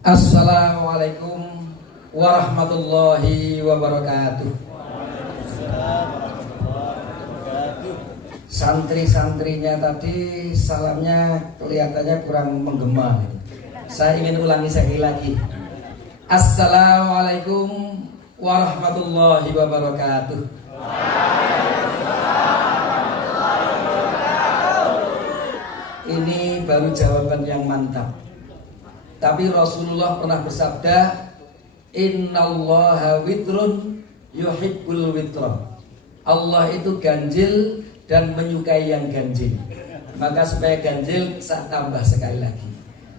Assalamualaikum warahmatullahi wabarakatuh. Santri-santrinya tadi salamnya kelihatannya kurang menggema. Saya ingin ulangi sekali lagi. Assalamualaikum warahmatullahi wabarakatuh. Ini baru jawaban yang mantap. Tapi Rasulullah pernah bersabda, Innallaha witrun yuhibbul witron. Allah itu ganjil dan menyukai yang ganjil. Maka supaya ganjil, saya tambah sekali lagi.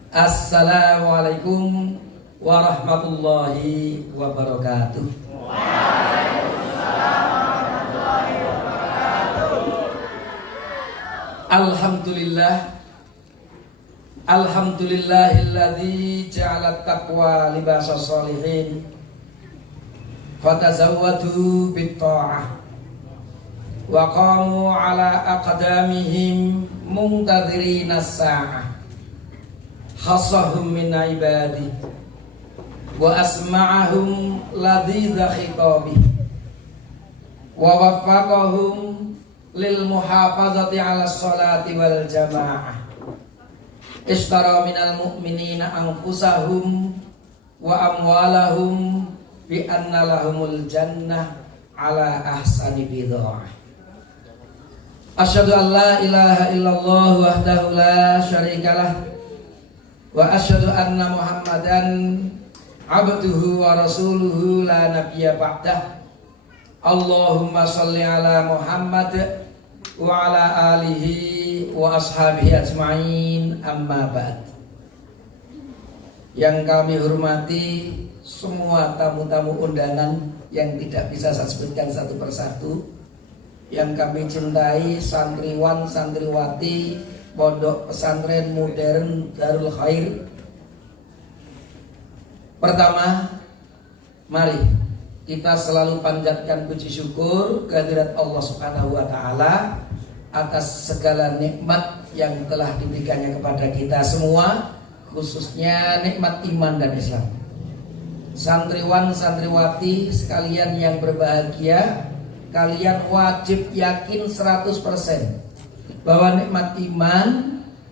Assalamualaikum warahmatullahi wabarakatuh. Alhamdulillah. Alhamdulillahilladzi ja'alat taqwa libasas sholihin fatazawwadu bitta'ah wa qamu ala aqdamihim muntadhirina as-sa'ah khassahum min ibadi wa asma'ahum ladhidha khitabi wa waffaqahum lil muhafazati ala sholati wal jamaah. Ishtara minal mu'minina anfusahum wa amwalahum bi anna lahumul jannah ala ahsani bid'ah. Asyhadu an la ilaha illallah wahdahu la syarikalah wa asyhadu anna Muhammadan abduhu wa rasuluhu la nabiyya ba'dah. Allahumma shalli ala Muhammad wa ala alihi wa ashabihi ajma'in, amma ba'd. Yang kami hormati semua tamu-tamu undangan yang tidak bisa saya sebutkan satu persatu, yang kami cintai santriwan santriwati Pondok Pesantren Modern Darul Khair. Pertama, mari kita selalu panjatkan puji syukur kehadirat Allah Subhanahu wa taala atas segala nikmat yang telah diberikannya kepada kita semua, khususnya nikmat iman dan Islam. Santriwan santriwati sekalian yang berbahagia, kalian wajib yakin 100% bahwa nikmat iman,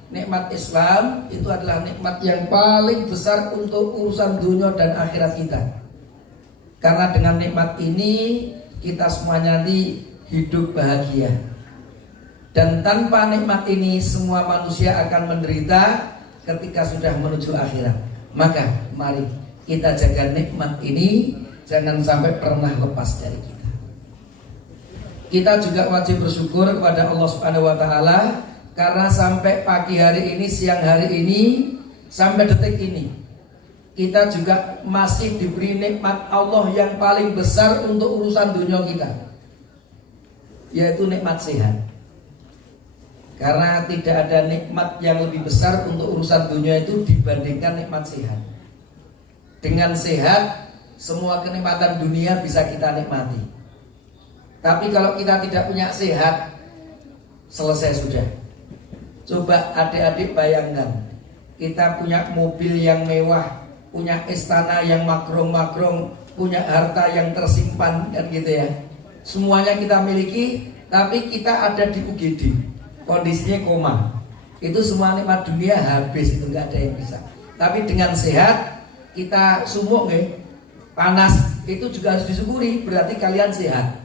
nikmat Islam itu adalah nikmat yang paling besar untuk urusan dunia dan akhirat kita. Karena dengan nikmat ini kita semuanya nanti hidup bahagia. Dan tanpa nikmat ini semua manusia akan menderita ketika sudah menuju akhirat. Maka mari kita jaga nikmat ini, jangan sampai pernah lepas dari kita. Kita juga wajib bersyukur kepada Allah Subhanahu wa taala karena sampai pagi hari ini, siang hari ini, sampai detik ini kita juga masih diberi nikmat Allah yang paling besar untuk urusan dunia kita, yaitu nikmat sehat. Karena tidak ada nikmat yang lebih besar untuk urusan dunia itu dibandingkan nikmat sehat. Dengan sehat, semua kenikmatan dunia bisa kita nikmati. Tapi kalau kita tidak punya sehat, selesai sudah. Coba adik-adik bayangkan, kita punya mobil yang mewah, punya istana yang makrong-makrong, punya harta yang tersimpan, dan gitu ya. Semuanya kita miliki, tapi kita ada di UGD. Kondisinya koma, itu semua nikmat dunia habis, itu nggak ada yang bisa. Tapi dengan sehat kita sumuk panas itu juga harus disyukuri, berarti kalian sehat.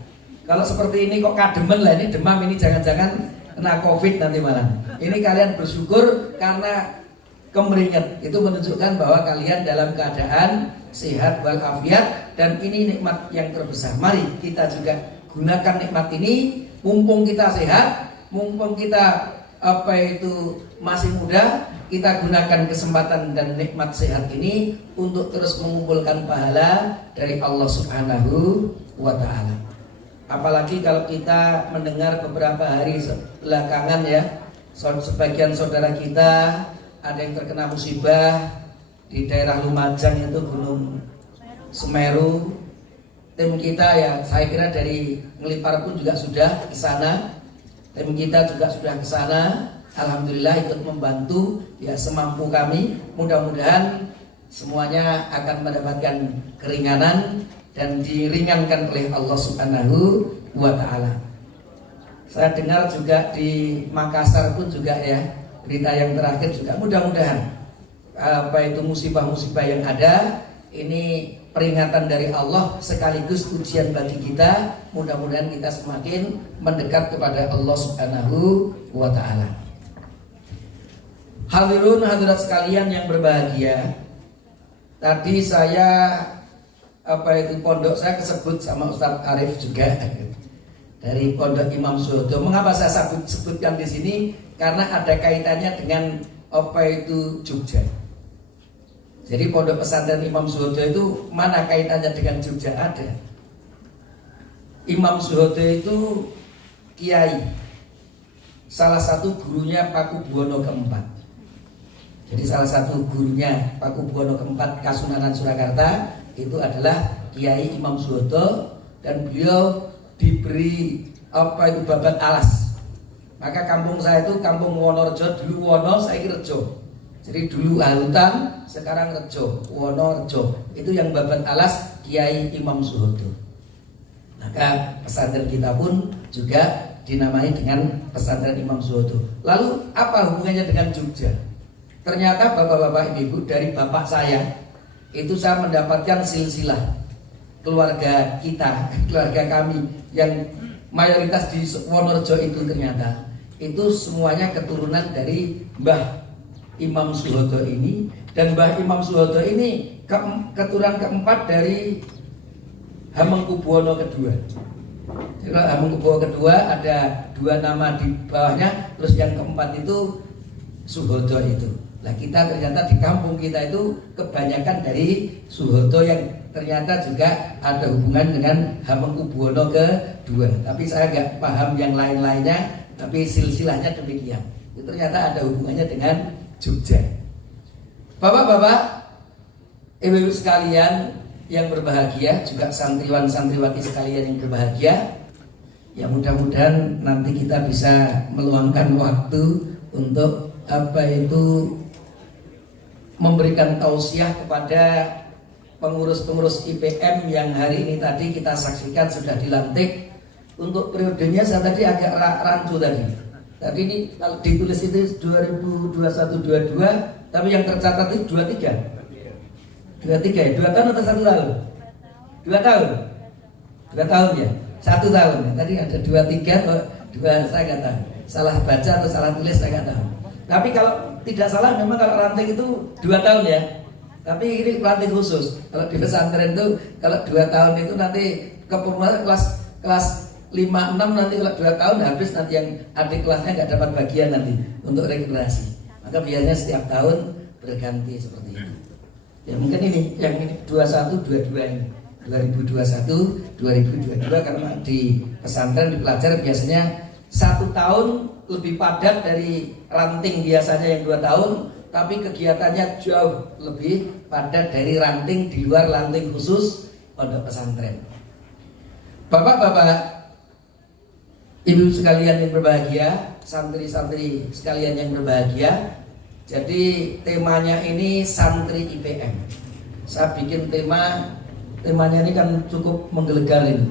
Kalau seperti ini kok kademen lah, ini demam, ini jangan-jangan kena COVID nanti malam. Ini kalian bersyukur karena kemeringat, itu menunjukkan bahwa kalian dalam keadaan sehat walafiat, dan ini nikmat yang terbesar. Mari kita juga gunakan nikmat ini, mumpung kita sehat. Mumpung kita masih muda, kita gunakan kesempatan dan nikmat sehat ini untuk terus mengumpulkan pahala dari Allah Subhanahu wa taala. Apalagi kalau kita mendengar beberapa hari belakangan ya, sebagian saudara kita ada yang terkena musibah di daerah Lumajang, itu Gunung Semeru. Tim kita ya, saya kira dari Ngelipar pun juga sudah ke sana. Tim kita juga sudah ke sana, alhamdulillah ikut membantu ya semampu kami. Mudah-mudahan semuanya akan mendapatkan keringanan dan diringankan oleh Allah Subhanahu wa Ta'ala. Saya dengar juga di Makassar pun juga ya, berita yang terakhir juga, mudah-mudahan apa itu musibah-musibah yang ada ini peringatan dari Allah sekaligus ujian bagi kita. Mudah-mudahan kita semakin mendekat kepada Allah Subhanahu wa Ta'ala. Hadirun hadirat sekalian yang berbahagia, tadi saya pondok saya kesebut sama Ustadz Arif juga dari Pondok Imam Suhodo. Mengapa saya sebutkan di sini? Karena ada kaitannya dengan Jogja. Jadi Pondok Pesantren Imam Suhodo itu mana kaitannya dengan Jogja? Ada. Imam Suhodo itu kiai, salah satu gurunya Pakubuwono keempat. Jadi salah satu gurunya Pakubuwono keempat Kasunanan Surakarta itu adalah Kiai Imam Suhodo, dan beliau diberi babat alas. Maka kampung saya itu kampung Wonorejo, dulu Wono saiki Rejo. Jadi dulu Halutan, sekarang Rejo, Wonorejo. Itu yang babat alas Kiai Imam Suhodo. Maka pesantren kita pun juga dinamai dengan pesantren Imam Suhodo. Lalu apa hubungannya dengan Jogja? Ternyata bapak-bapak ibu dari bapak saya itu saya mendapatkan silsilah keluarga kita, keluarga kami yang mayoritas di Wonorejo itu ternyata itu semuanya keturunan dari Mbah Imam Suhodo ini, dan Mbah Imam Suhodo ini keturunan keempat dari Hamengkubuwono kedua. Jadi Hamengkubuwono kedua ada dua nama di bawahnya, terus yang keempat itu Suhodo itu. Nah kita ternyata di kampung kita itu kebanyakan dari Suhodo yang ternyata juga ada hubungan dengan Hamengkubuwono kedua. Tapi saya nggak paham yang lain-lainnya, tapi silsilahnya demikian. Itu ternyata ada hubungannya dengan Jogja. Bapak-bapak, ibu-ibu sekalian yang berbahagia, juga santriwan-santriwati sekalian yang berbahagia, ya mudah-mudahan nanti kita bisa meluangkan waktu untuk memberikan tausiah kepada pengurus-pengurus IPM yang hari ini tadi kita saksikan sudah dilantik. Untuk periodenya saya tadi agak rancu tadi. Tadi ini kalau ditulis itu 2021-22, tapi yang tercatat itu 23. 23 ya? 2 tahun atau 1 tahun? 2 tahun? 2 tahun ya? 1 tahun ya? Tadi ada 23 atau 2, saya nggak tahu. Salah baca atau salah tulis saya nggak tahu. Tapi kalau tidak salah memang kalau ranting itu 2 tahun ya. Tapi ini ranting khusus. Kalau di pesantren itu kalau 2 tahun itu nanti kepengurusan kelas 5, 6 nanti kalau 2 tahun habis, nanti yang adik kelasnya nggak dapat bagian nanti untuk regenerasi. Maka biasanya setiap tahun berganti seperti itu. Ya mungkin ini yang ini 21, 22 ini 2021, 2022 karena di pesantren di pelajar biasanya 1 tahun lebih padat dari ranting biasanya yang 2 tahun, tapi kegiatannya jauh lebih padat dari ranting di luar ranting khusus pondok pesantren. Bapak-bapak, ibu sekalian yang berbahagia, santri-santri sekalian yang berbahagia, jadi temanya ini santri IPM. Saya bikin temanya ini kan cukup menggelegar ini,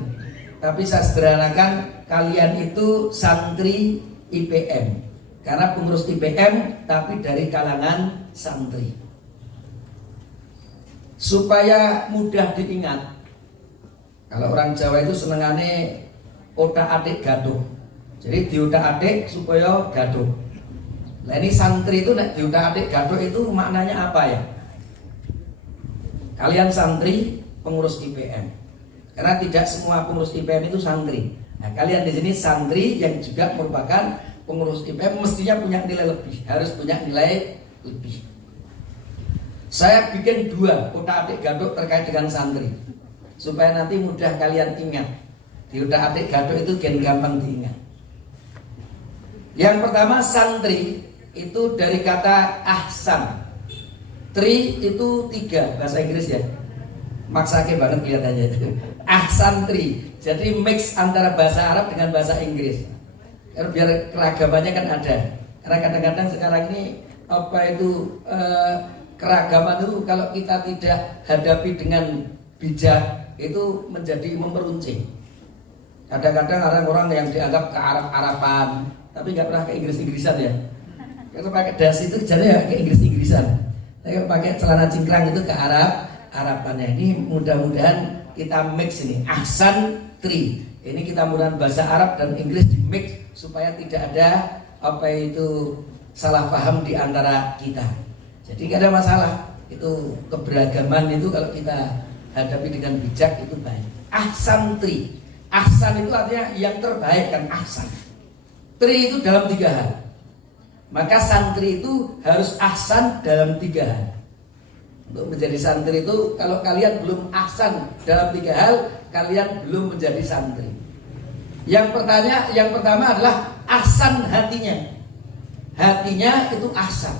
tapi saya sederhanakan, kalian itu santri IPM karena pengurus IPM tapi dari kalangan santri, supaya mudah diingat. Kalau orang Jawa itu senengane otak-atik gaduh, jadi diotak-atik supaya gaduh. Nah ini santri itu nek diotak-atik gaduh itu maknanya apa ya? Kalian santri pengurus IPM, karena tidak semua pengurus IPM itu santri. Nah, kalian di sini santri yang juga merupakan pengurus IPM, mestinya punya nilai lebih, harus punya nilai lebih. Saya bikin 2 otak-atik gaduh terkait dengan santri, supaya nanti mudah kalian ingat. Di otak-atik gaduh itu gampang diingat. Yang pertama, santri itu dari kata ahsan. Tri itu 3 bahasa Inggris ya. Maksake banget kelihatannya itu. Ahsan tri. Jadi mix antara bahasa Arab dengan bahasa Inggris. Karena biar keragamannya kan ada. Karena kadang-kadang sekarang ini keragaman itu kalau kita tidak hadapi dengan bijak itu menjadi memperuncing. Kadang-kadang orang-orang yang dianggap ke Arab-Araban tapi nggak pernah ke Inggris-Inggrisan ya. Kalau pakai dasi itu jadi ya ke Inggris-Inggrisan. Kalau pakai celana cingkrang itu ke Arabannya. Ini mudah-mudahan kita mix ini ahsan tri. Ini kita menggunakan bahasa Arab dan Inggris di mix supaya tidak ada apa itu salah paham di antara kita. Jadi tidak ada masalah. Itu keberagaman itu kalau kita hadapi dengan bijak itu baik. Ahsan tri. Ahsan itu artinya yang terbaik kan ahsan. Tri itu dalam 3 hal. Maka santri itu harus ahsan dalam 3 hal. Untuk menjadi santri itu kalau kalian belum ahsan dalam 3 hal, kalian belum menjadi santri. Yang pertama adalah ahsan hatinya. Hatinya itu ahsan.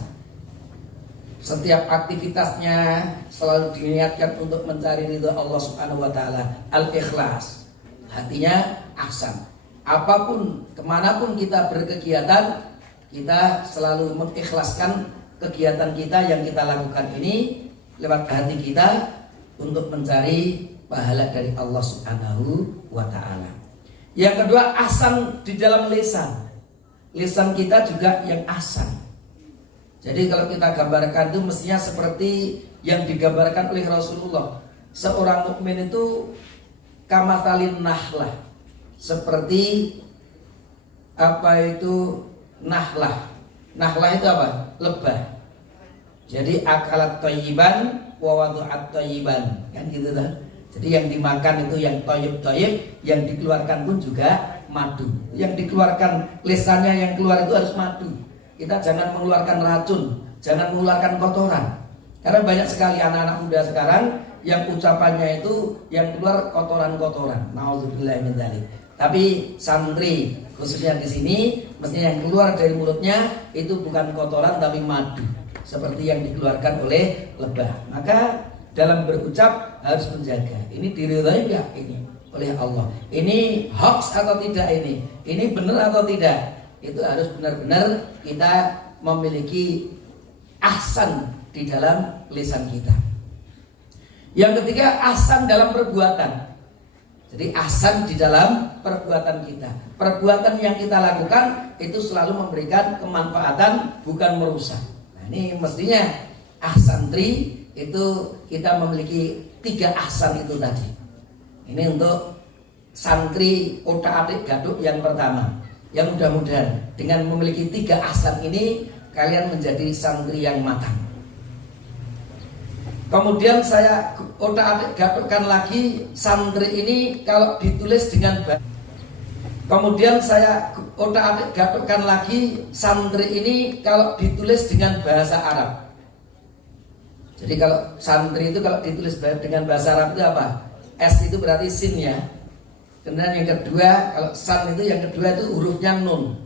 Setiap aktivitasnya selalu diniatkan untuk mencari ridha Allah Subhanahu wa taala. Al-ikhlas. Hatinya ahsan. Apapun, kemanapun kita berkegiatan, kita selalu mengikhlaskan kegiatan kita yang kita lakukan ini lewat hati kita untuk mencari pahala dari Allah Subhanahu wa taala. Yang kedua, ahsan di dalam lisan. Lisan kita juga yang ahsan. Jadi kalau kita gambarkan itu mestinya seperti yang digambarkan oleh Rasulullah. Seorang mukmin itu kamathalin nahlah. Seperti apa itu nahlah. Nahlah itu apa? Lebah. Jadi akalat thayyiban wa wadu'at thayyiban. Kan gitu kan? Jadi yang dimakan itu yang thayyib-thayyib, yang dikeluarkan pun juga madu. Yang dikeluarkan lisannya yang keluar itu harus madu. Kita jangan mengeluarkan racun, jangan mengeluarkan kotoran. Karena banyak sekali anak-anak muda sekarang yang ucapannya itu yang keluar kotoran-kotoran. Nauzubillahi min dzalik. Tapi santri khususnya di sini mestinya yang keluar dari mulutnya itu bukan kotoran tapi madu, seperti yang dikeluarkan oleh lebah. Maka dalam berucap harus menjaga. Ini diridhai enggak ini oleh Allah? Ini hoax atau tidak ini? Ini benar atau tidak? Itu harus benar-benar kita memiliki ahsan di dalam lisan kita. Yang ketiga, ahsan dalam perbuatan. Jadi ahsan di dalam perbuatan kita. Perbuatan yang kita lakukan itu selalu memberikan kemanfaatan, bukan merusak. Nah, ini mestinya ahsan tri itu kita memiliki 3 ahsan itu tadi. Ini untuk santri otak-atik gaduk yang pertama. Yang mudah-mudahan dengan memiliki 3 ahsan ini kalian menjadi santri yang matang. Kemudian saya otak-atik gadukkan lagi santri ini kalau ditulis dengan baik. Kemudian saya otak-atik gadukkan lagi santri ini kalau ditulis dengan bahasa Arab. Jadi kalau santri itu kalau ditulis dengan bahasa Arab itu apa? S itu berarti sin ya. Kemudian yang kedua kalau san itu yang kedua itu hurufnya nun.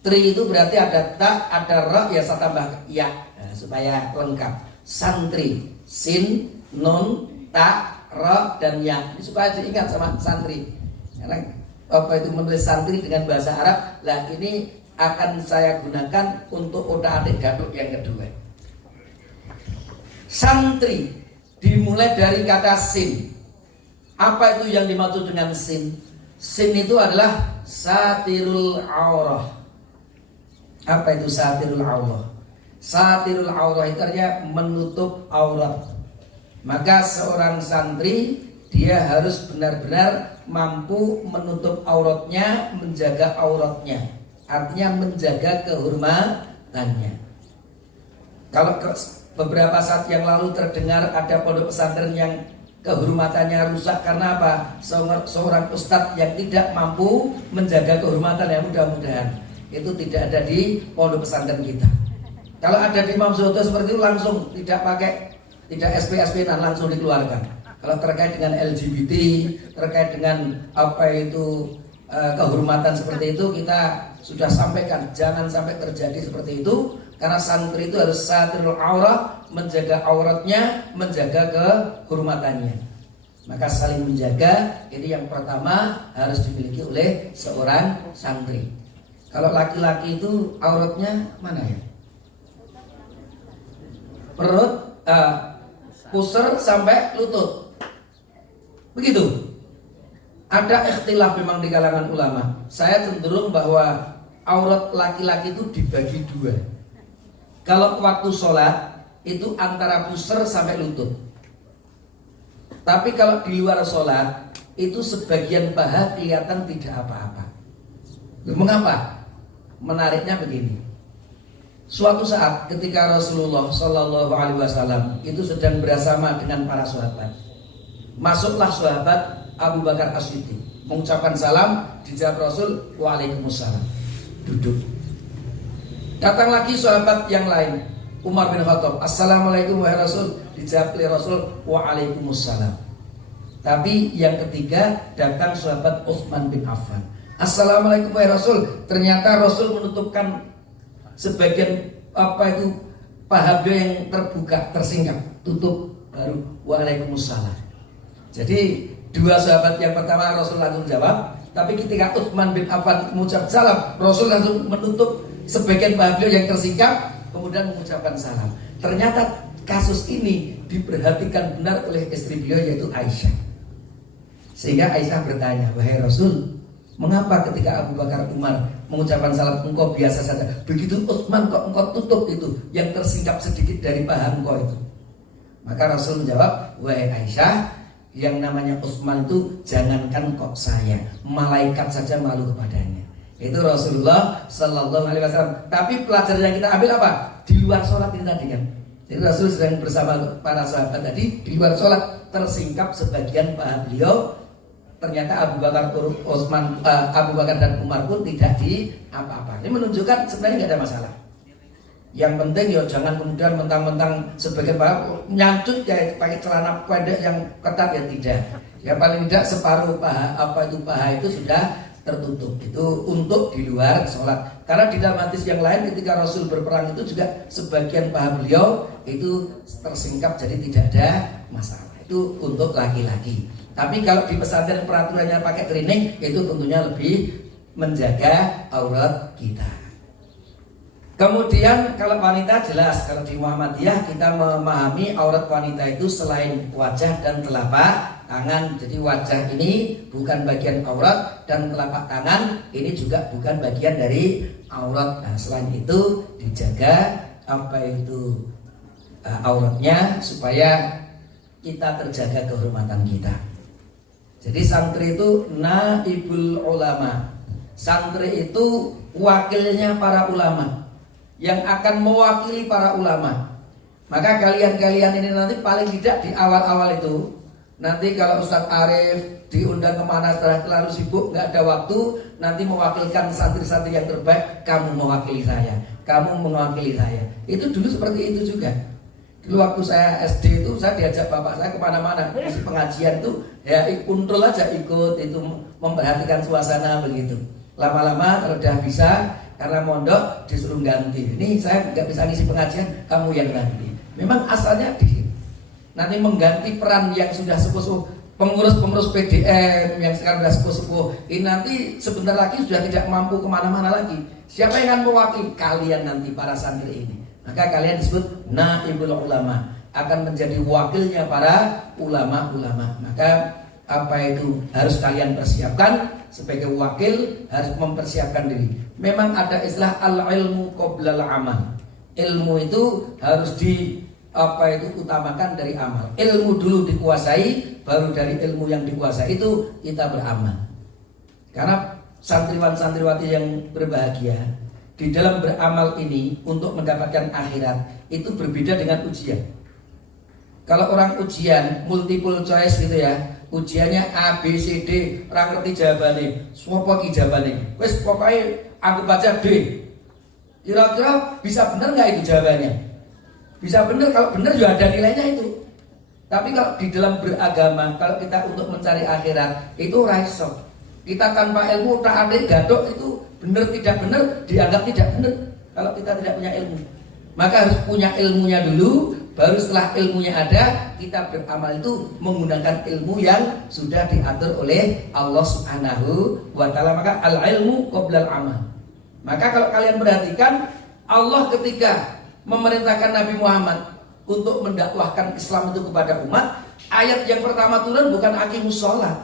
Tri itu berarti ada ta, ada ra ya saya tambah ya, nah, supaya lengkap. Santri, sin, nun, ta, ra dan ya. Ini supaya diingat sama santri. Karena apa itu menulis santri dengan bahasa Arab, lah ini akan saya gunakan untuk otak-atik gaduk yang kedua. Santri dimulai dari kata sin. Apa itu yang dimaksud dengan sin? Sin itu adalah satirul aurah. Apa itu satirul aurah? Satirul aurah itu artinya menutup aurat. Maka seorang santri dia harus benar-benar mampu menutup auratnya, menjaga auratnya. Artinya menjaga kehormatannya. Kalau beberapa saat yang lalu terdengar ada pondok pesantren yang kehormatannya rusak karena apa? Seorang ustadz yang tidak mampu menjaga kehormatan, yang mudah-mudahan itu tidak ada di pondok pesantren kita. Kalau ada di Imam Soto seperti itu langsung tidak SP dan langsung dikeluarkan. Kalau terkait dengan LGBT, terkait dengan apa itu kehormatan seperti itu kita sudah sampaikan, jangan sampai terjadi seperti itu. Karena santri itu harus satirul aurat, menjaga auratnya, menjaga kehormatannya. Maka saling menjaga, ini yang pertama harus dimiliki oleh seorang santri. Kalau laki-laki itu auratnya mana ya? perut, pusar sampai lutut. Begitu. Ada ikhtilaf memang di kalangan ulama. Saya cenderung bahwa aurat laki-laki itu dibagi dua. Kalau waktu sholat itu antara pusar sampai lutut. Tapi kalau di luar sholat itu sebagian paha kelihatan tidak apa-apa. Mengapa? Menariknya begini. Suatu saat ketika Rasulullah Shallallahu Alaihi Wasallam itu sedang bersama dengan para sahabat, masuklah sahabat Abu Bakar As-Siddiq, mengucapkan salam, dijawab Rasul, waalaikumsalam, duduk. Datang lagi sahabat yang lain, Umar bin Khattab, assalamualaikum wahai Rasul, dijawab oleh Rasul, waalaikumsalam. Tapi yang ketiga datang sahabat Utsman bin Affan, assalamualaikum wahai Rasul. Ternyata Rasul menutupkan sebagian paha beliau yang terbuka, tersingkap, tutup, baru waalaikumsalam. Jadi dua sahabat yang pertama Rasul langsung jawab, tapi ketika Utsman bin Affan mengucap salam, Rasul langsung menutup sebagian paha beliau yang tersingkap, kemudian mengucapkan salam. Ternyata kasus ini diperhatikan benar oleh istri beliau yaitu Aisyah. Sehingga Aisyah bertanya, wahai Rasul, mengapa ketika Abu Bakar Umar mengucapkan salam engkau biasa saja, begitu Utsman kok engkau tutup itu yang tersingkap sedikit dari paha engkau itu? Maka Rasul menjawab, wahai Aisyah, yang namanya Utsman itu jangankan kok saya, malaikat saja malu kepadanya. Itu Rasulullah Sallallahu Alaihi Wasallam. Tapi pelajaran yang kita ambil apa? Di luar sholat ini tadi kan. Jadi Rasul sedang bersama para sahabat tadi, di luar sholat tersingkap sebagian paha beliau. Ternyata Abu Bakar dan Umar pun tidak di apa-apa. Ini menunjukkan sebenarnya nggak ada masalah. Yang penting ya jangan kemudian mentang-mentang sebagian paha nyantut ya pakai celana pendek yang ketat, ya tidak. Ya paling tidak separuh paha itu sudah tertutup. Itu untuk di luar sholat. Karena di dalam hadis yang lain ketika Rasul berperang itu juga sebagian paha beliau itu tersingkap, jadi tidak ada masalah. Itu untuk laki-laki. Tapi kalau di pesantren peraturannya pakai kerining, itu tentunya lebih menjaga aurat kita. Kemudian kalau wanita jelas, kalau di Muhammadiyah kita memahami aurat wanita itu selain wajah dan telapak tangan. Jadi wajah ini bukan bagian aurat dan telapak tangan ini juga bukan bagian dari aurat. Nah, selain itu dijaga auratnya supaya kita terjaga kehormatan kita. Jadi santri itu naibul ulama. Santri itu wakilnya para ulama yang akan mewakili para ulama. Maka kalian-kalian ini nanti paling tidak di awal-awal itu, nanti kalau Ustadz Arif diundang kemana setelah terlalu sibuk nggak ada waktu, nanti mewakilkan santri-santri yang terbaik, kamu mewakili saya, kamu mewakili saya. Itu dulu seperti itu juga. Dulu waktu saya SD itu saya diajak bapak saya kemana-mana, isi pengajian tuh ya kuntul aja ikut, itu memperhatikan suasana begitu. Lama-lama kalau udah bisa, karena mondok disuruh ganti. Ini saya nggak bisa ngisi pengajian, kamu yang ganti. Memang asalnya nanti mengganti peran yang sudah sepuh-sepuh, pengurus-pengurus PDM yang sekarang sudah sepuh-sepuh. Ini nanti sebentar lagi sudah tidak mampu kemana-mana lagi. Siapa yang akan mewakili kalian nanti para santri ini? Maka kalian disebut naibul ulama, akan menjadi wakilnya para ulama-ulama. Maka apa itu harus kalian persiapkan sebagai wakil, harus mempersiapkan diri. Memang ada istilah al-ilmu qoblal amal. Ilmu itu harus utamakan dari amal. Ilmu dulu dikuasai, baru dari ilmu yang dikuasai itu kita beramal. Karena santriwan-santriwati yang berbahagia di dalam beramal ini untuk mendapatkan akhirat itu berbeda dengan ujian. Kalau orang ujian multiple choice gitu ya, ujiannya A, B, C, D, orang ngerti jawabannya, semua ki jawabannya, wes pokoknya aku baca D. Kira-kira bisa benar nggak itu jawabannya? Bisa benar, kalau benar juga ada nilainya itu. Tapi kalau di dalam beragama, kalau kita untuk mencari akhirat itu raiso. Kita tanpa ilmu tak ada gadok itu benar tidak benar dianggap tidak benar kalau kita tidak punya ilmu. Maka harus punya ilmunya dulu, baru setelah ilmunya ada kita beramal itu menggunakan ilmu yang sudah diatur oleh Allah Subhanahu wa taala. Maka al-ilmu qoblal amal. Maka kalau kalian perhatikan, Allah ketika memerintahkan Nabi Muhammad untuk mendakwahkan Islam itu kepada umat, ayat yang pertama turun bukan aqimus sholat,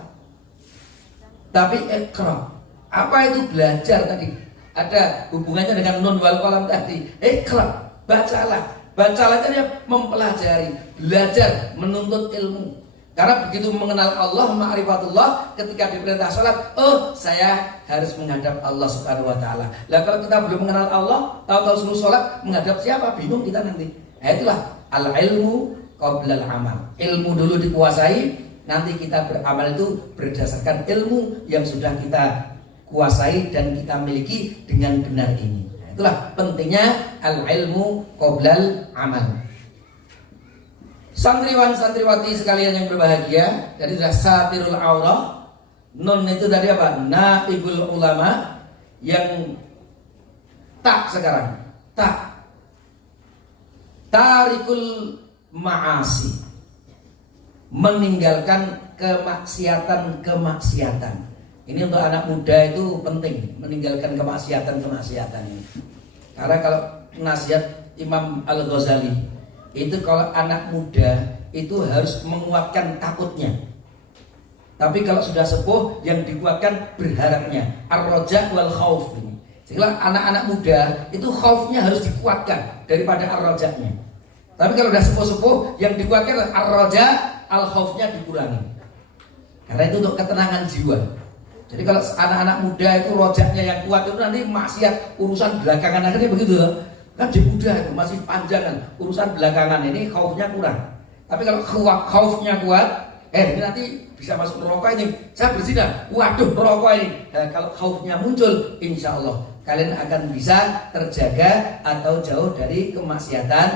tapi iqra. Apa itu belajar tadi? Ada hubungannya dengan nun wal qalam tadi. Iqra, bacalah. Bacalah itu dia mempelajari, belajar, menuntut ilmu. Karena begitu mengenal Allah, ma'rifatullah, ketika diperintah sholat, oh saya harus menghadap Allah subhanahu wa ta'ala. Lah kalau kita belum mengenal Allah, tahu-tahu suruh sholat, menghadap siapa? Bingung kita nanti. Nah itulah al-ilmu qoblal amal. Ilmu dulu dikuasai, nanti kita beramal itu berdasarkan ilmu yang sudah kita kuasai dan kita miliki dengan benar ini. Nah, itulah pentingnya al-ilmu qoblal amal. Santriwan santriwati sekalian yang berbahagia, jadi sudah satirul aurah. Nun itu tadi apa? Naibul ulama. Yang tak sekarang, tak tarikul ma'asi, meninggalkan kemaksiatan. Ini untuk anak muda itu penting, meninggalkan kemaksiatan ini. Karena kalau nasihat Imam Al-Ghazali itu, kalau anak muda itu harus menguatkan takutnya. Tapi kalau sudah sepuh, yang dikuatkan berharapnya. Ar-raja wal khauf ini. Sehingga anak-anak muda itu khaufnya harus dikuatkan daripada ar-rajanya. Tapi kalau sudah sepuh-sepuh, yang dikuatkan ar-raja, al-khaufnya dikurangi. Karena itu untuk ketenangan jiwa. Jadi kalau anak-anak muda itu rojaknya yang kuat, itu nanti maksiat urusan belakangan akhirnya begitu loh. Kan dia muda itu masih panjang kan, urusan belakangan ini khaufnya kurang. Tapi kalau khaufnya kuat, ini nanti bisa masuk neraka ini. Saya berzina, waduh neraka ini. Nah, kalau khaufnya muncul, insya Allah kalian akan bisa terjaga atau jauh dari kemaksiatan.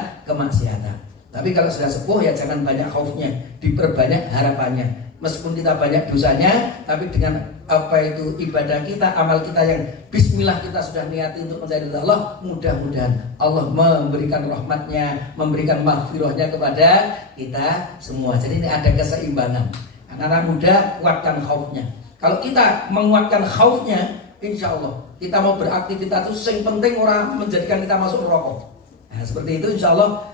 Tapi kalau sudah sepuh ya jangan banyak khaufnya, diperbanyak harapannya. Meskipun kita banyak dosanya, tapi dengan apa itu ibadah kita, amal kita yang bismillah kita sudah niati untuk mencari Allah, mudah-mudahan Allah memberikan rahmatnya, memberikan maghfirahnya kepada kita semua. Jadi ini ada keseimbangan. Anak-anak muda kuatkan khaufnya. Kalau kita menguatkan khaufnya, insya Allah kita mau beraktivitas itu yang penting orang menjadikan kita masuk neraka. Nah, seperti itu insya Allah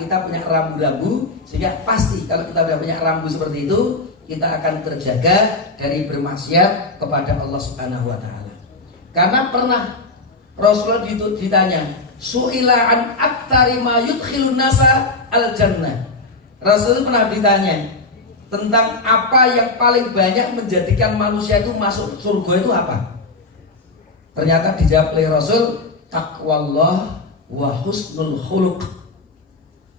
kita punya rambu-rambu, sehingga pasti kalau kita sudah punya rambu seperti itu, kita akan terjaga dari bermaksiat kepada Allah Subhanahu wa taala. Karena pernah Rasulullah ditanya, su'ila an aktsari ma yudkhilun nasa al jannah. Rasul pernah ditanya tentang apa yang paling banyak menjadikan manusia itu masuk surga itu apa? Ternyata dijawab oleh Rasul, taqwallah wa husnul khuluq.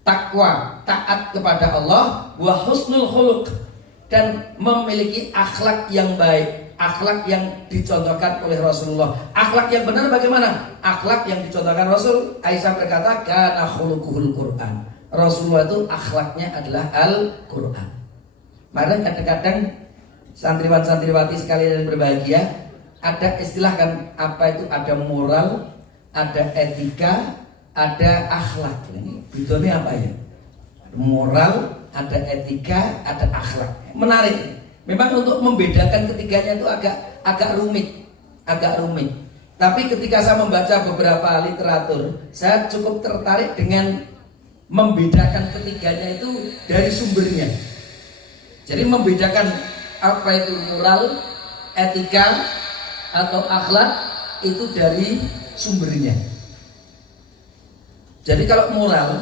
Takwa, taat kepada Allah, wa husnul khuluq, dan memiliki akhlak yang baik, akhlak yang dicontohkan oleh Rasulullah. Akhlak yang benar bagaimana? Akhlak yang dicontohkan Rasul. Aisyah berkata, kana khuluquhul Quran. Rasulullah itu akhlaknya adalah Al-Quran. Makanya kadang-kadang santriwan-santriwati sekalian yang berbahagia, ada istilah kan, apa itu, ada moral, ada etika, ada akhlak. Ini bedanya apa ya? Moral, ada etika, ada akhlak. Menarik. Memang untuk membedakan ketiganya itu agak rumit. Tapi ketika saya membaca beberapa literatur, saya cukup tertarik dengan membedakan ketiganya itu dari sumbernya. Jadi membedakan apa itu moral, etika, atau akhlak itu dari sumbernya. Jadi kalau moral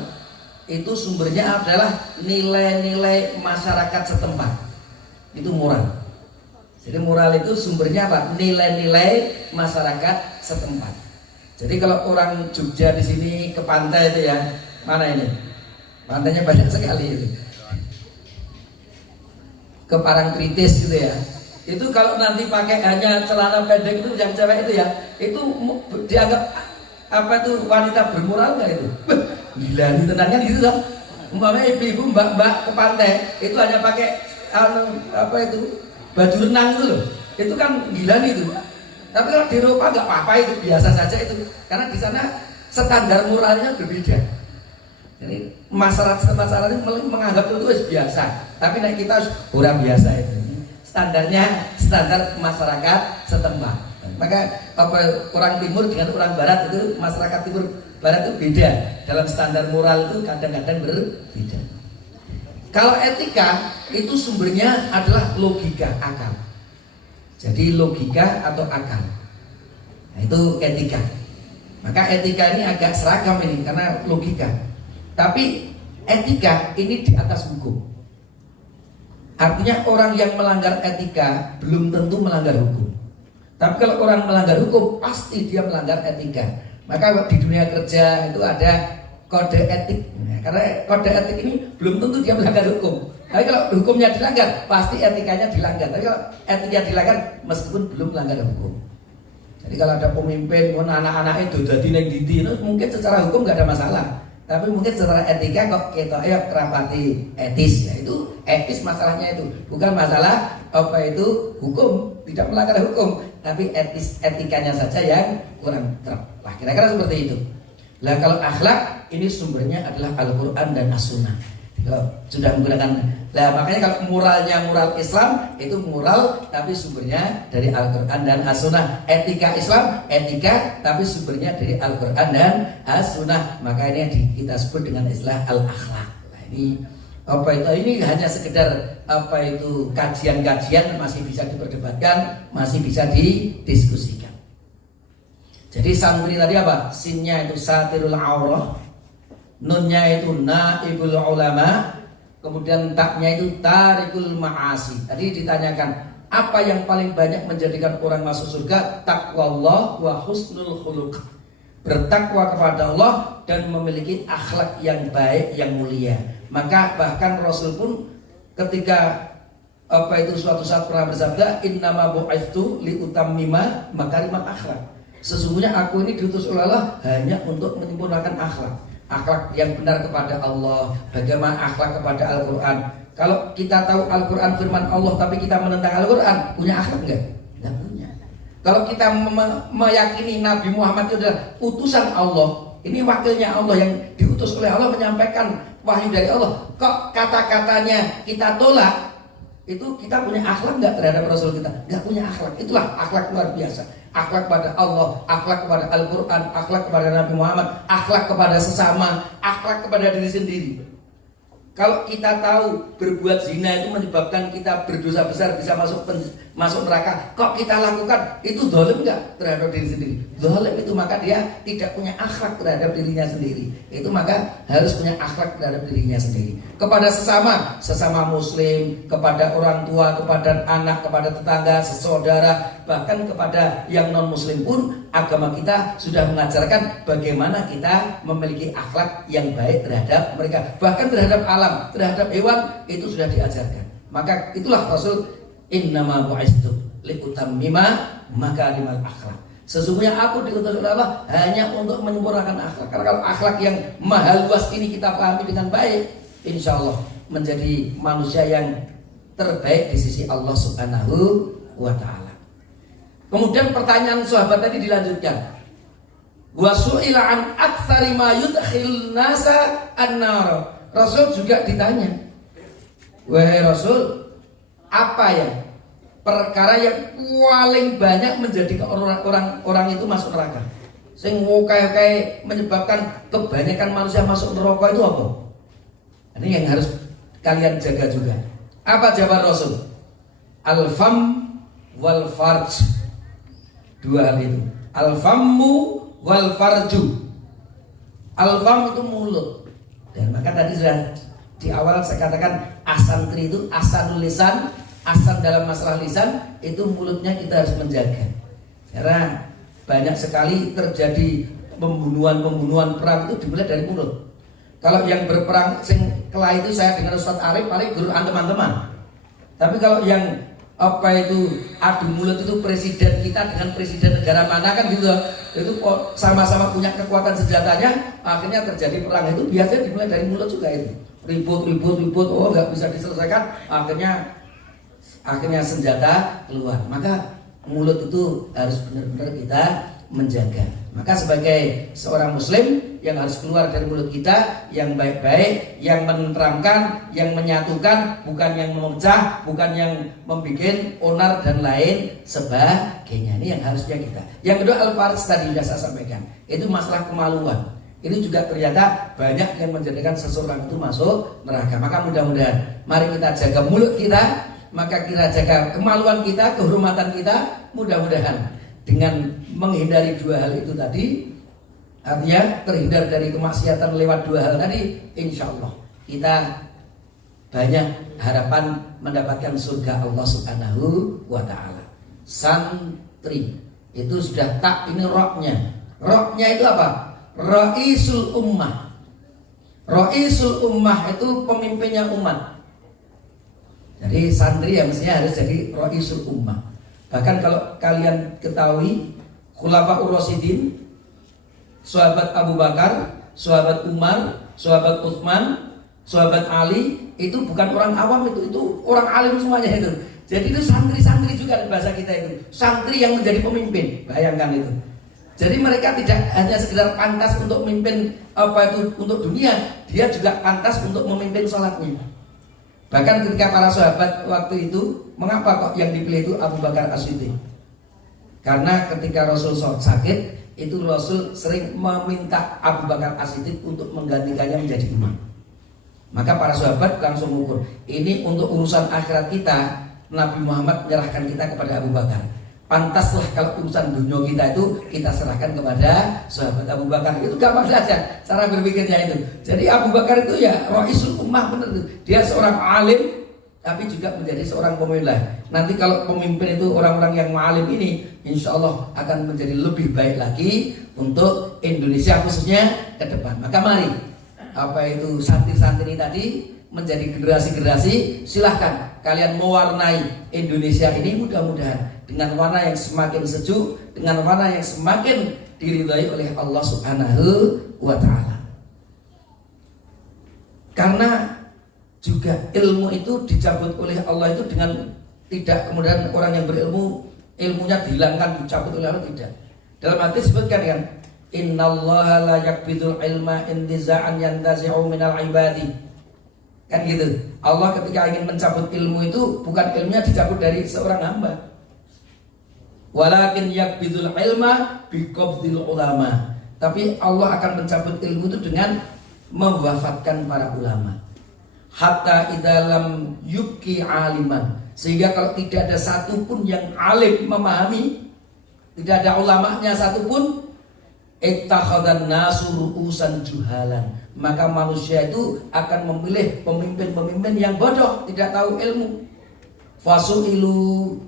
itu sumbernya adalah nilai-nilai masyarakat setempat. Itu moral. Jadi moral itu sumbernya apa? Nilai-nilai masyarakat setempat. Jadi kalau orang Jogja di sini ke pantai itu ya, mana ini? Pantainya banyak sekali itu. Ke Parangtritis gitu ya. Itu kalau nanti pakai hanya celana pendek itu yang cewek itu ya, itu dianggap apa itu wanita bermoral nggak itu? Gila nih tenangnya gitu loh. Umpamanya ibu-ibu mbak-mbak ke pantai itu hanya pakai apa itu baju renang itu loh. Itu kan gila nih itu. Tapi kalau di Eropa nggak apa-apa, itu biasa saja itu. Karena di sana standar moralnya berbeda. Jadi masyarakat itu menganggap itu biasa. Tapi kita orang biasa itu. Standarnya standar masyarakat setempat. Maka orang timur dengan orang barat itu, masyarakat timur barat itu beda dalam standar moral, itu kadang-kadang berbeda. Kalau etika itu sumbernya adalah logika, akal. Jadi logika atau akal, nah, itu etika. Maka etika ini agak seragam ini karena logika. Tapi etika ini di atas hukum. Artinya orang yang melanggar etika belum tentu melanggar hukum. Tapi kalau orang melanggar hukum pasti dia melanggar etika. Maka di dunia kerja itu ada kode etik. Nah, karena kode etik ini belum tentu dia melanggar hukum. Tapi kalau hukumnya dilanggar, pasti etikanya dilanggar. Tapi kalau etikanya dilanggar, meskipun belum melanggar hukum. Jadi kalau ada pemimpin, anak-anak itu jadi neng didi, mungkin secara hukum nggak ada masalah. Tapi mungkin secara etika kok kita rapati etis, ya itu etis masalahnya itu, bukan masalah apa itu hukum, tidak melanggar hukum, tapi etikanya saja yang kurang terap. Lah kira-kira seperti itu. Lah kalau akhlak ini sumbernya adalah Al-Quran dan As-Sunnah. Kalau sudah menggunakan, lah makanya kalau moralnya moral Islam itu moral tapi sumbernya dari Al-Quran dan As-Sunnah. Etika Islam etika tapi sumbernya dari Al-Quran dan As-Sunnah. Maka ini kita sebut dengan istilah al-akhlak. Nah, ini apa itu? Ini hanya sekedar apa itu kajian-kajian, masih bisa diperdebatkan, masih bisa didiskusikan. Jadi santri tadi apa? Sinnya itu satirul aurah, nunnya itu naibul ulama, kemudian taknya itu tarikul ma'asi. Tadi ditanyakan apa yang paling banyak menjadikan orang masuk surga? Taqwallah wa husnul khuluq. Bertakwa kepada Allah dan memiliki akhlak yang baik, yang mulia. Maka bahkan Rasul pun ketika apa itu suatu saat pernah bersabda, innama bu'itsu liutammima makarimal akhlak. Sesungguhnya aku ini diutus oleh Allah hanya untuk menyempurnakan akhlak. Akhlak yang benar kepada Allah, bagaimana akhlak kepada Al-Quran. Kalau kita tahu Al-Quran firman Allah tapi kita menentang Al-Quran, punya akhlak enggak? Enggak punya. Kalau kita meyakini Nabi Muhammad itu adalah utusan Allah, ini wakilnya Allah yang diutus oleh Allah menyampaikan wahyu dari Allah, kok kata-katanya kita tolak, itu kita punya akhlak enggak terhadap Rasul kita? Enggak punya akhlak. Itulah akhlak luar biasa. Akhlak kepada Allah, akhlak kepada Al-Quran, akhlak kepada Nabi Muhammad, akhlak kepada sesama, akhlak kepada diri sendiri. Kalau kita tahu berbuat zina itu menyebabkan kita berdosa besar, bisa masuk neraka, kok kita lakukan, itu zalim enggak terhadap diri sendiri? Zalim itu, maka dia tidak punya akhlak terhadap dirinya sendiri. Itu maka harus punya akhlak terhadap dirinya sendiri. Kepada sesama muslim, kepada orang tua, kepada anak, kepada tetangga, sesaudara, bahkan kepada yang non muslim pun agama kita sudah mengajarkan bagaimana kita memiliki akhlak yang baik terhadap mereka, bahkan terhadap alam, terhadap hewan, itu sudah diajarkan. Maka itulah Rasul, innama bu'istu liutammima makarimal akhlak. Sesungguhnya aku diutus oleh Allah hanya untuk menyempurnakan akhlak. Karena kalau akhlak yang mahal luas ini kita pahami dengan baik, insya Allah menjadi manusia yang terbaik di sisi Allah Subhanahu wa ta'ala. Kemudian pertanyaan sahabat tadi dilanjutkan, wa su'ila an aktsari ma yudkhil nasa an-nar. Rasul juga ditanya, wahai Rasul, apa ya perkara yang paling banyak menjadikan orang itu masuk neraka? Sing kayak menyebabkan kebanyakan manusia masuk neraka itu apa? Ini yang harus kalian jaga juga. Apa jawaban Rasul? Al-fam wal farj. Dua hal itu. Al-fammu wal farju. Al-fam itu mulut. Dan maka tadi sudah di awal saya katakan asantri itu asanul lisan, asan dalam masalah lisan itu mulutnya kita harus menjaga. Karena banyak sekali terjadi pembunuhan perang itu dimulai dari mulut. Kalau yang berperang sing kelah itu saya dengan Ustaz Arif paling guru teman-teman. Tapi kalau yang apa itu adu mulut itu presiden kita dengan presiden negara mana kan gitu, itu sama-sama punya kekuatan senjatanya, akhirnya terjadi perang itu biasanya dimulai dari mulut juga itu, ribut, oh nggak bisa diselesaikan, akhirnya senjata keluar. Maka mulut itu harus benar-benar kita menjaga. Maka sebagai seorang muslim yang harus keluar dari mulut kita yang baik-baik, yang menenteramkan, yang menyatukan, bukan yang memecah, bukan yang membuat onar dan lain sebagainya. Ini yang harusnya kita. Yang kedua, al-faris tadi sudah saya sampaikan, itu masalah kemaluan. Ini juga ternyata banyak yang menjadikan seseorang itu masuk neraka. Maka mudah-mudahan mari kita jaga mulut kita, maka kita jaga kemaluan kita, kehormatan kita. Mudah-mudahan dengan menghindari dua hal itu tadi, artinya terhindar dari kemaksiatan lewat dua hal tadi, insya Allah kita banyak harapan mendapatkan surga Allah Subhanahu wa Ta'ala. Santri itu sudah tak, ini roknya. Roknya itu apa? Ra'isul ummah. Ra'isul ummah itu pemimpinnya umat. Jadi santri ya mestinya harus jadi Ra'isul ummah. Bahkan kalau kalian ketahui Khulafaur Rasyidin, sahabat Abu Bakar, sahabat Umar, sahabat Utsman, sahabat Ali, itu bukan orang awam, itu orang alim semuanya itu. Jadi itu santri-santri juga bahasa kita itu. Santri yang menjadi pemimpin, bayangkan itu. Jadi mereka tidak hanya sekedar pantas untuk memimpin untuk dunia, dia juga pantas untuk memimpin sholatnya. Bahkan ketika para sahabat waktu itu, mengapa kok yang dipilih itu Abu Bakar As-Siddiq? Karena ketika Rasul sakit, itu Rasul sering meminta Abu Bakar As-Siddiq untuk menggantikannya menjadi imam. Maka para sahabat langsung mengukur, ini untuk urusan akhirat kita, Nabi Muhammad menyerahkan kita kepada Abu Bakar. Pantaslah kalau urusan dunia kita itu kita serahkan kepada sahabat Abu Bakar. Itu gampang saja cara berpikirnya itu. Jadi Abu Bakar itu ya Ra'isul ummah, benar. Dia seorang alim tapi juga menjadi seorang pemimpin. Nanti kalau pemimpin itu orang-orang yang alim ini, insya Allah akan menjadi lebih baik lagi untuk Indonesia khususnya ke depan. Maka mari santri-santri tadi menjadi generasi-generasi, silahkan kalian mewarnai Indonesia ini mudah-mudahan dengan warna yang semakin sejuk, dengan warna yang semakin diridhai oleh Allah Subhanahu wa Ta'ala. Karena juga ilmu itu dicabut oleh Allah itu dengan tidak kemudian orang yang berilmu ilmunya dihilangkan, dicabut oleh Allah, tidak. Dalam hadis disebutkan kan, innallaha la yaqbidul ilma intiza'an yantazi'u minal ibadi. Kan gitu. Allah ketika ingin mencabut ilmu itu bukan ilmunya dicabut dari seorang hamba. Walakin yaqbidul ilma biqabdil ulama. Tapi Allah akan mencabut ilmu itu dengan mewafatkan para ulama. Hatta idalam yubki aliman, sehingga kalau tidak ada satupun yang alim memahami, tidak ada ulamanya satupun, ittakhadhan nasu ru'usan juhalan, maka manusia itu akan memilih pemimpin-pemimpin yang bodoh, tidak tahu ilmu. Fasu'ilu,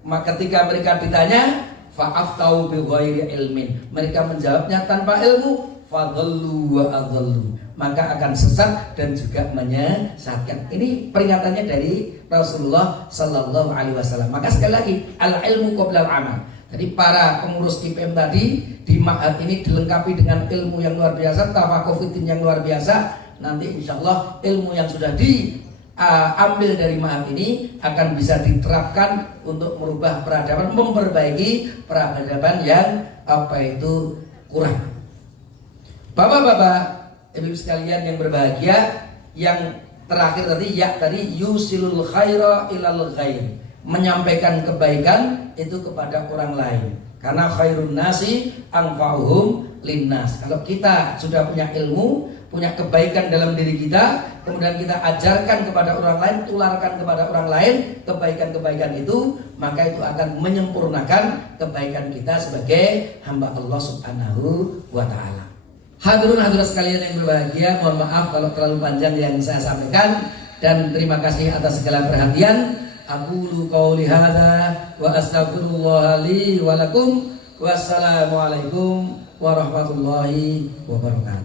maka ketika mereka ditanya, fa'aftau bi ghairi ilmin, mereka menjawabnya tanpa ilmu, fadhallu wa adhallu, maka akan sesat dan juga menyesatkan. Ini peringatannya dari Rasulullah Sallallahu Alaihi Wasallam. Maka sekali lagi, al ilmu qabla al amal. Jadi para pengurus IPM tadi di ma'had ini dilengkapi dengan ilmu yang luar biasa, tafakufitin yang luar biasa. Nanti insya Allah ilmu yang sudah diambil dari ma'had ini akan bisa diterapkan untuk merubah peradaban, memperbaiki peradaban yang kurang. Bapak-bapak, ibu sekalian yang berbahagia, yang terakhir tadi yusilul khaira ilal ghair, menyampaikan kebaikan itu kepada orang lain. Karena khairun nasi anfa'uhum linnas. Kalau kita sudah punya ilmu, punya kebaikan dalam diri kita, kemudian kita ajarkan kepada orang lain, tularkan kepada orang lain kebaikan-kebaikan itu, maka itu akan menyempurnakan kebaikan kita sebagai hamba Allah Subhanahu wa Ta'ala. Hadirin sekalian yang berbahagia, mohon maaf kalau terlalu panjang yang saya sampaikan, dan terima kasih atas segala perhatian. Aqulu qauli hadza wa astaghfirullah li wa lakum. Wassalamualaikum warahmatullahi wabarakatuh.